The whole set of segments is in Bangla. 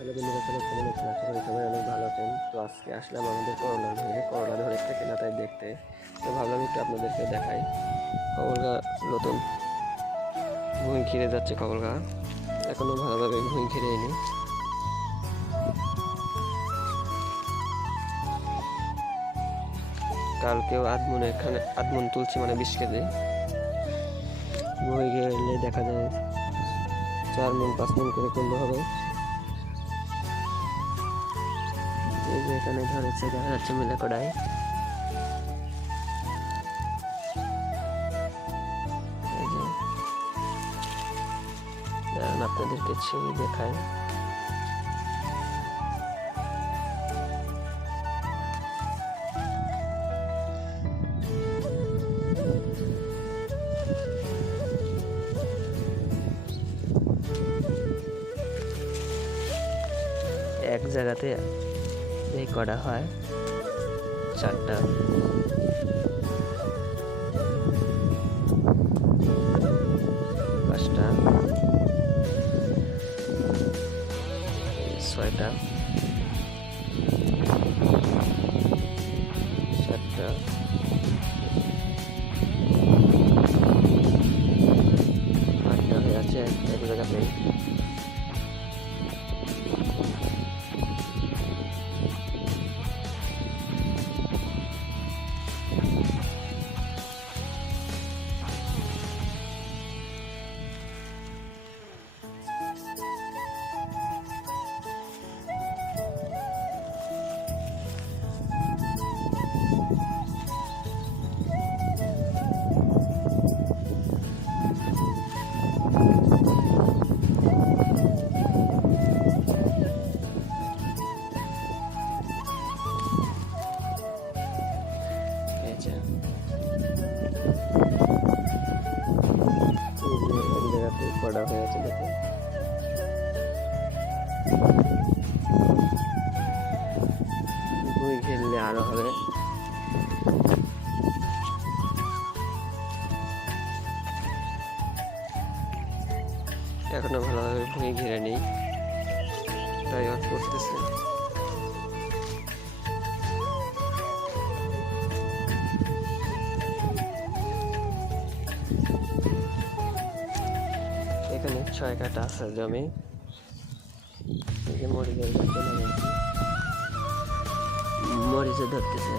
হ্যালো বন্ধুরা সবাই কেমন আছেন? আশা করি সবাই অনেক ভালো আছেন। তো আজকে আসলাম আমাদের করোনা ভেঙে করোনা ধরে না তাই দেখতে। তো ভাবলাম একটু আপনাদেরকে দেখাই। কবলগা নতুন ভুঁই ঘিরে যাচ্ছে কবলগা এখনও ভালোভাবে ভুঁই ঘিরে এনি কালকেও আধমন এখানে আধমন তুলছি মানে বিশ কেজি। ভুঁই ঘিরলে দেখা যায় চার মন, পাঁচ মন করে করলে হবে। এই যে এখানে ধরেছে দেখা যাচ্ছে মিলে কড়াই আপনাদেরকে ছবি দেখাই। এক জায়গাতে এই করা হয়। চারটা। পাঁচটা। ছয়টা। সাতটা। আটটা হয়ে আছে এক জায়গাতে। এই এখনও ভালোভাবে ভুঁই ঘিরে নেই। তাই আর করতেছে। এখানে ছয় কাটা আছে জমি। মরিচের মরিচে ধরতেছে।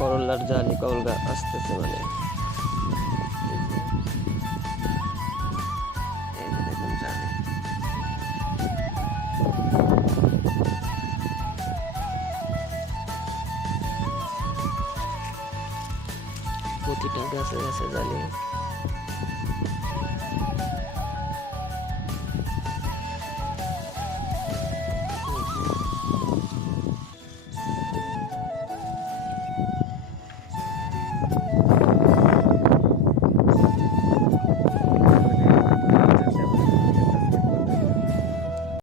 করলার জালি কলগা আসতেছে মানে এই যে দেখুন জালি প্রতিটা গাছে গাছে জালি